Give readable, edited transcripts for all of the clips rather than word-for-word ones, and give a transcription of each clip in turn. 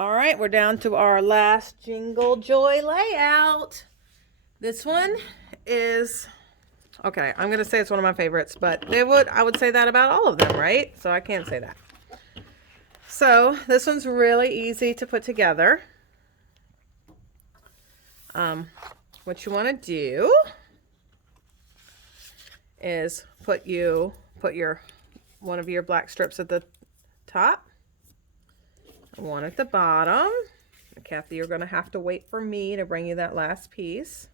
All right, we're down to our last Jingle Joy layout. This one is, okay, I'm going to say it's one of my favorites, but I would say that about all of them, right? So I can't say that. So this one's really easy to put together. What you want to do is put one of your black strips at the top, one at the bottom. Kathy, you're going to have to wait for me to bring you that last piece.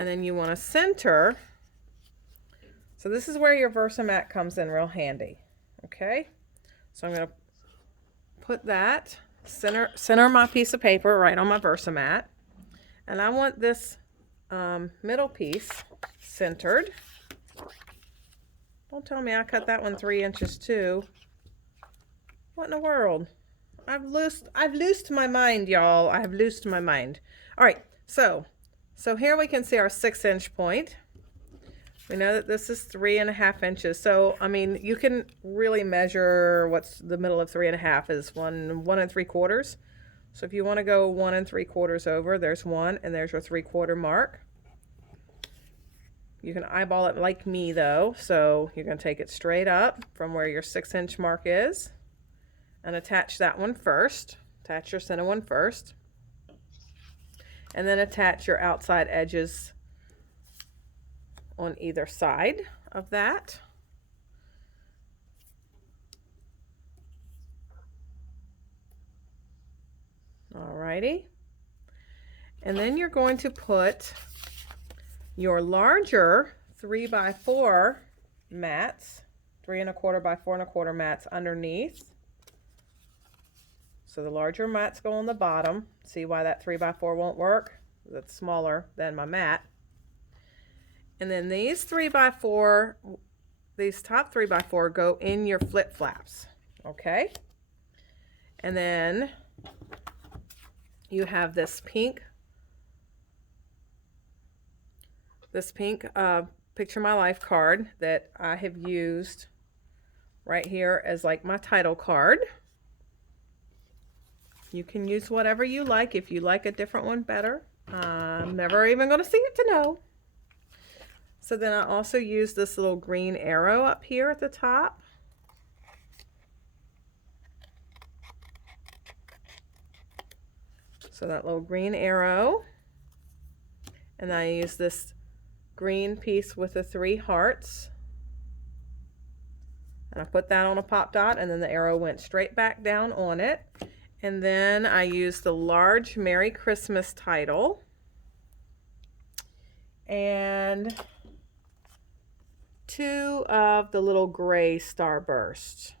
And then you want to center. So this is where your Versamat comes in real handy. Okay? So I'm going to put that, center my piece of paper right on my Versamat. And I want this middle piece centered. Don't tell me I cut that one 3 inches too. What in the world? I've loosed my mind, y'all. I have loosed my mind. All right, so here we can see our 6-inch point. We know that this is 3.5 inches. So, I mean, you can really measure what's the middle of 3.5 is 1 3/4. So if you want to go 1 3/4 over, there's 1, and there's your 3/4 mark. You can eyeball it like me though. So you're going to take it straight up from where your 6-inch mark is and attach that one first. Attach your center one first. And then attach your outside edges on either side of that. Alrighty. And then you're going to put your larger 3x4 mats, 3 1/4 by 4 1/4 mats underneath. So the larger mats go on the bottom. See why that 3x4 won't work? That's smaller than my mat. And then these top 3x4 go in your flip flaps. Okay? And then you have this pink Picture My Life card that I have used right here as like my title card. You can use whatever you like. If you like a different one better, I'm never even going to see it to know. So then I also use this little green arrow up here at the top. So that little green arrow. And I use this green piece with the 3 hearts. And I put that on a pop dot, and then the arrow went straight back down on it. And then I used the large Merry Christmas title and 2 of the little gray starbursts.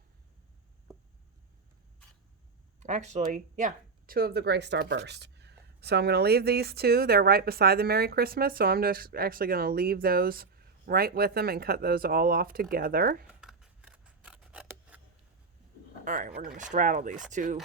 Actually, yeah, 2 of the gray starburst. So I'm going to leave these 2. They're right beside the Merry Christmas. So I'm just actually going to leave those right with them and cut those all off together. All right, we're going to straddle these 2.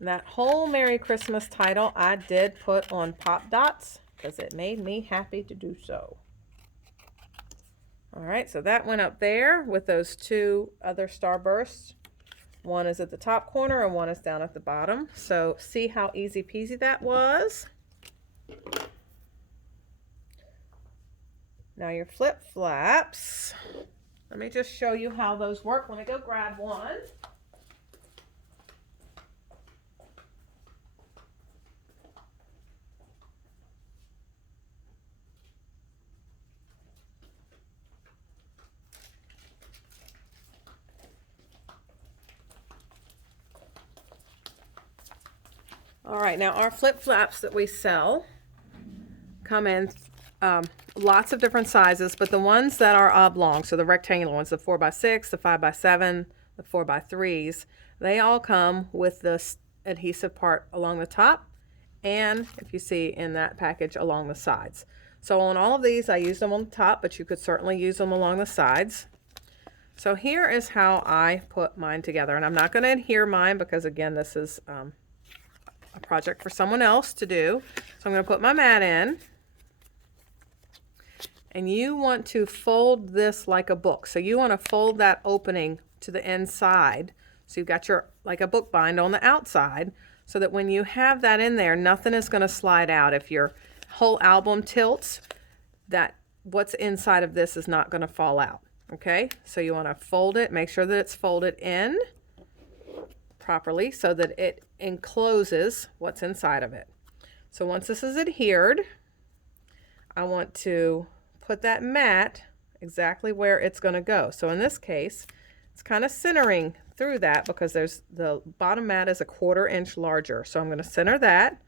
That whole Merry Christmas title I did put on pop dots because it made me happy to do so. All right, so that went up there with those 2 other starbursts. One is at the top corner and one is down at the bottom. So see how easy peasy that was? Now your flip flaps. Let me just show you how those work. Let me go grab one. All right, now our flip flaps that we sell come in lots of different sizes, but the ones that are oblong, so the rectangular ones, the 4x6, the 5x7, the 4x3s, they all come with this adhesive part along the top, and if you see in that package, along the sides. So on all of these, I used them on the top, but you could certainly use them along the sides. So here is how I put mine together, and I'm not going to adhere mine because, again, this is a project for someone else to do. So I'm going to put my mat in. And you want to fold this like a book. So you want to fold that opening to the inside. So you've got your, like a book bind on the outside, so that when you have that in there, nothing is going to slide out. If your whole album tilts, that what's inside of this is not going to fall out. Okay, so you want to fold it, make sure that it's folded in properly so that it encloses what's inside of it. So once this is adhered, I want to put that mat exactly where it's going to go. So in this case, it's kind of centering through that because there's the bottom mat is a 1/4 inch larger. So I'm going to center that,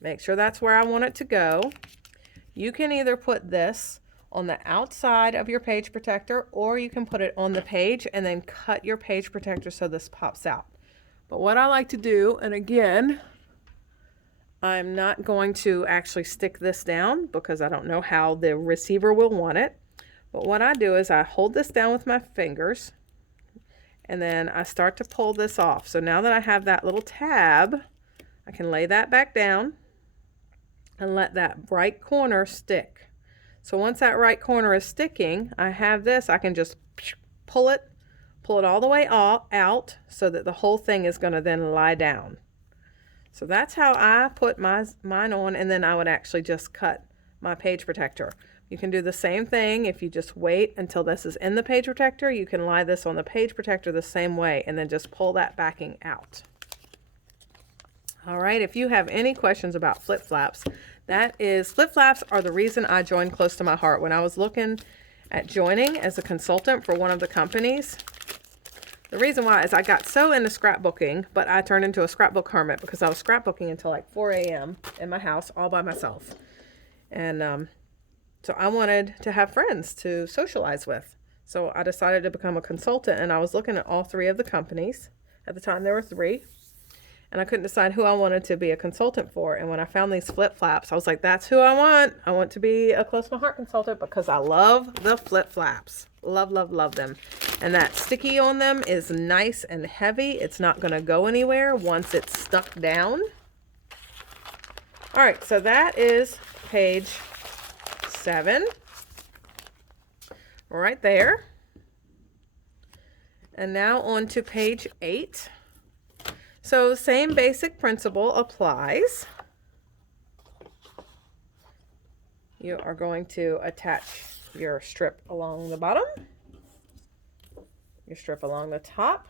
make sure that's where I want it to go. You can either put this on the outside of your page protector, or you can put it on the page and then cut your page protector so this pops out. But what I like to do, and again, I'm not going to actually stick this down because I don't know how the receiver will want it. But what I do is I hold this down with my fingers and then I start to pull this off. So now that I have that little tab, I can lay that back down and let that right corner stick. So once that right corner is sticking, I have this, I can just pull it all the way out so that the whole thing is going to then lie down. So that's how I put mine on, and then I would actually just cut my page protector. You can do the same thing if you just wait until this is in the page protector. You can lie this on the page protector the same way and then just pull that backing out. All right, if you have any questions about flip flaps, flip flaps are the reason I joined Close to My Heart. When I was looking at joining as a consultant for one of the companies, the reason why is I got so into scrapbooking, but I turned into a scrapbook hermit because I was scrapbooking until like 4 a.m. in my house all by myself. And so I wanted to have friends to socialize with. So I decided to become a consultant, and I was looking at all 3 of the companies. At the time there were 3. And I couldn't decide who I wanted to be a consultant for. And when I found these flip flaps, I was like, that's who I want. I want to be a Close to My Heart consultant because I love the flip flaps. Love, love, love them. And that sticky on them is nice and heavy. It's not going to go anywhere once it's stuck down. All right, so that is page 7. Right there. And now on to page 8. So same basic principle applies. You are going to attach your strip along the bottom, your strip along the top.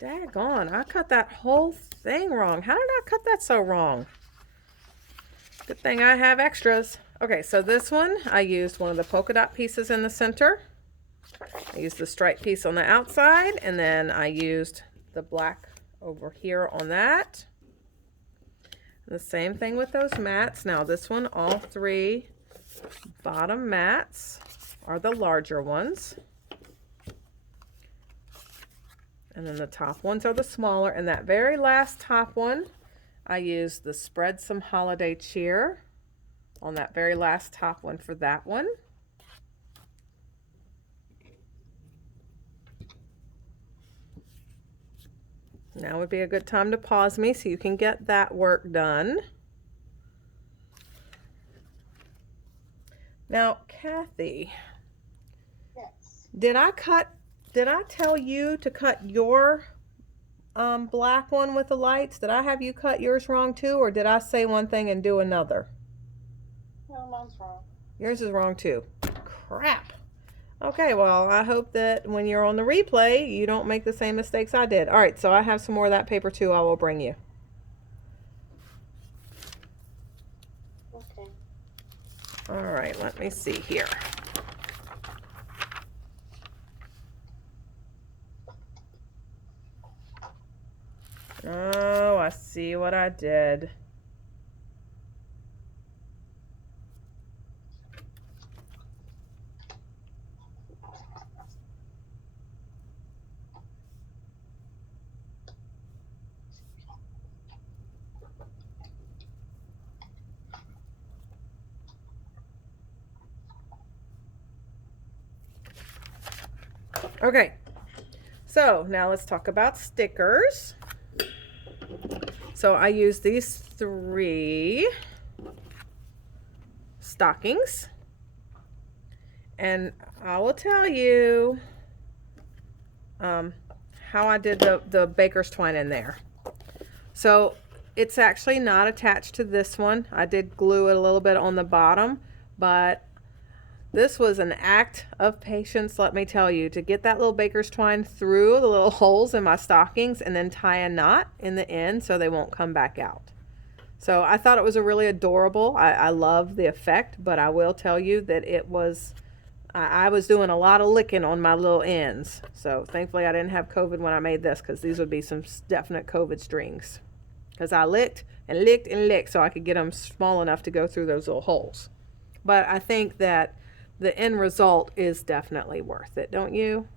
Daggone, I cut that whole thing wrong. How did I cut that so wrong? Good thing I have extras. Okay, so this one, I used one of the polka dot pieces in the center. I used the stripe piece on the outside, and then I used the black over here on that. And the same thing with those mats. Now this one, all 3 bottom mats are the larger ones. And then the top ones are the smaller. And that very last top one, I used the Spread Some Holiday Cheer on that very last top one for that one. Now would be a good time to pause me so you can get that work done. Now, Kathy, Yes. did I tell you to cut your black one with the lights? Did I have you cut yours wrong too, or did I say one thing and do another? No, mine's wrong. Yours is wrong too. Crap. Okay, well, I hope that when you're on the replay, you don't make the same mistakes I did. All right, so I have some more of that paper too I will bring you. Okay. All right, let me see here. Oh, I see what I did. Okay, So now let's talk about stickers. So I use these 3 stockings, and I will tell you how I did the baker's twine in there. So it's actually not attached to this one. I did glue it a little bit on the bottom, but this was an act of patience, let me tell you, to get that little baker's twine through the little holes in my stockings and then tie a knot in the end so they won't come back out. So I thought it was a really adorable. I love the effect, but I will tell you that I was doing a lot of licking on my little ends. So thankfully I didn't have COVID when I made this, because these would be some definite COVID strings. Because I licked and licked and licked so I could get them small enough to go through those little holes. But I think that the end result is definitely worth it, don't you?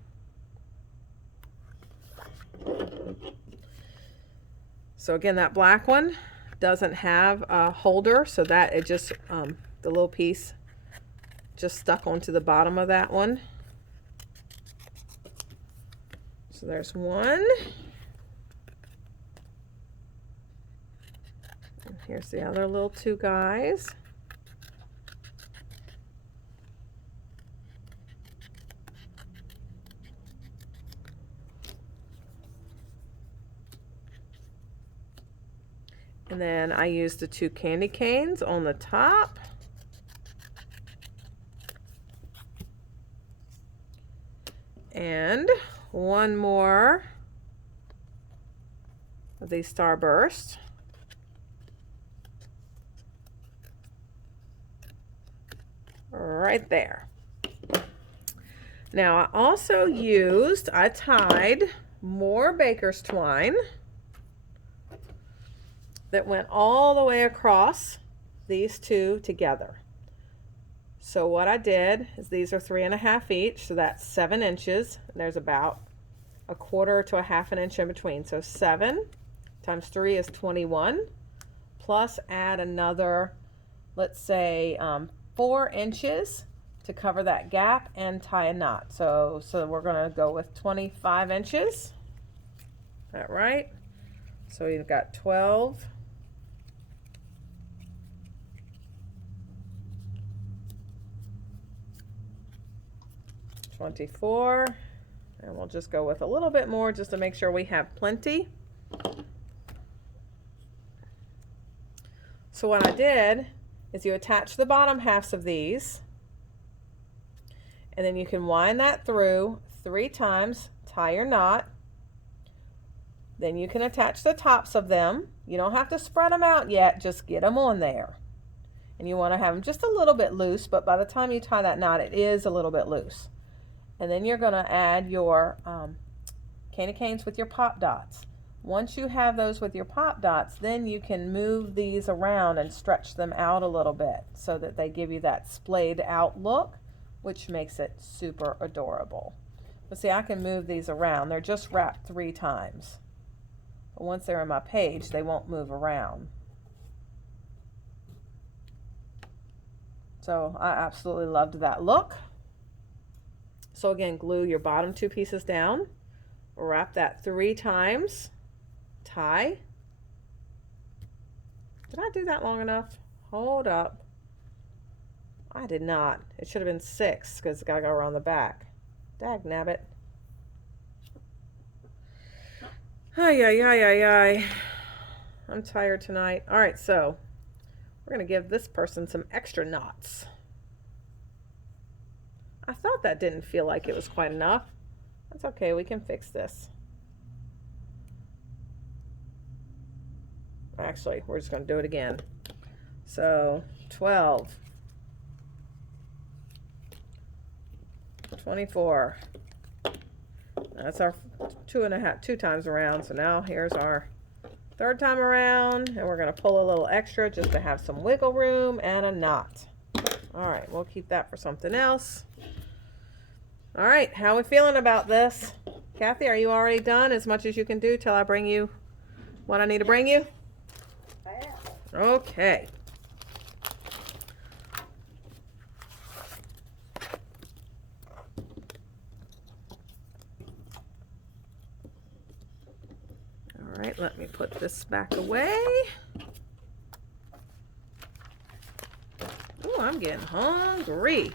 So again, that black one doesn't have a holder, so that it just, the little piece just stuck onto the bottom of that one. So there's one. And here's the other little 2 guys. And then I used the 2 candy canes on the top. And one more of these starbursts. Right there. Now I tied more baker's twine that went all the way across these 2 together. So what I did is, these are 3.5 each, so that's 7 inches. And there's about 1/4 to 1/2 an inch in between. So 7 times 3 is 21, plus add another, let's say 4 inches to cover that gap and tie a knot. So we're gonna go with 25 inches. Is that right? So you've got 12. 24, and we'll just go with a little bit more just to make sure we have plenty. So what I did is, you attach the bottom halves of these, and then you can wind that through 3 times, tie your knot. Then you can attach the tops of them. You don't have to spread them out yet, just get them on there. And you want to have them just a little bit loose, but by the time you tie that knot, it is a little bit loose. And then you're going to add your candy canes with your pop dots. Once you have those with your pop dots, then you can move these around and stretch them out a little bit so that they give you that splayed out look, which makes it super adorable. But see, I can move these around. They're just wrapped 3 times. But once they're in my page, they won't move around. So I absolutely loved that look. So again, glue your bottom 2 pieces down, wrap that 3 times, tie. Did I do that long enough? Hold up. I did not. It should have been 6 because it's got to go around the back. Dag nabbit. Ay, ay, ay, ay, ay. I'm tired tonight. All right, so we're going to give this person some extra knots. I thought that didn't feel like it was quite enough. That's okay, we can fix this. Actually, we're just going to do it again. So 12, 24. That's our 2 times around. So now here's our 3rd time around, and we're going to pull a little extra just to have some wiggle room and a knot. All right, we'll keep that for something else. All right, how are we feeling about this? Kathy, are you already done as much as you can do till I bring you what I need to bring you? I am. Okay. All right, let me put this back away. Oh, I'm getting hungry.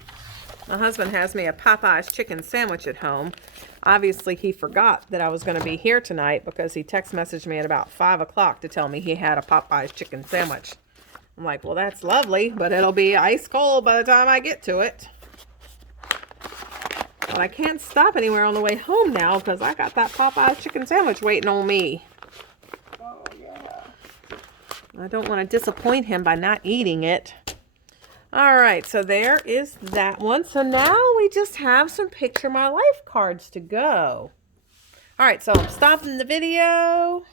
My husband has me a Popeye's chicken sandwich at home. Obviously, he forgot that I was going to be here tonight because he text messaged me at about 5 o'clock to tell me he had a Popeye's chicken sandwich. I'm like, well, that's lovely, but it'll be ice cold by the time I get to it. But I can't stop anywhere on the way home now because I got that Popeye's chicken sandwich waiting on me. Oh, yeah. I don't want to disappoint him by not eating it. All right, so there is that one. So now we just have some Picture My Life cards to go. All right, so I'm stopping the video.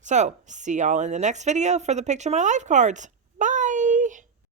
So see y'all in the next video for the Picture My Life cards.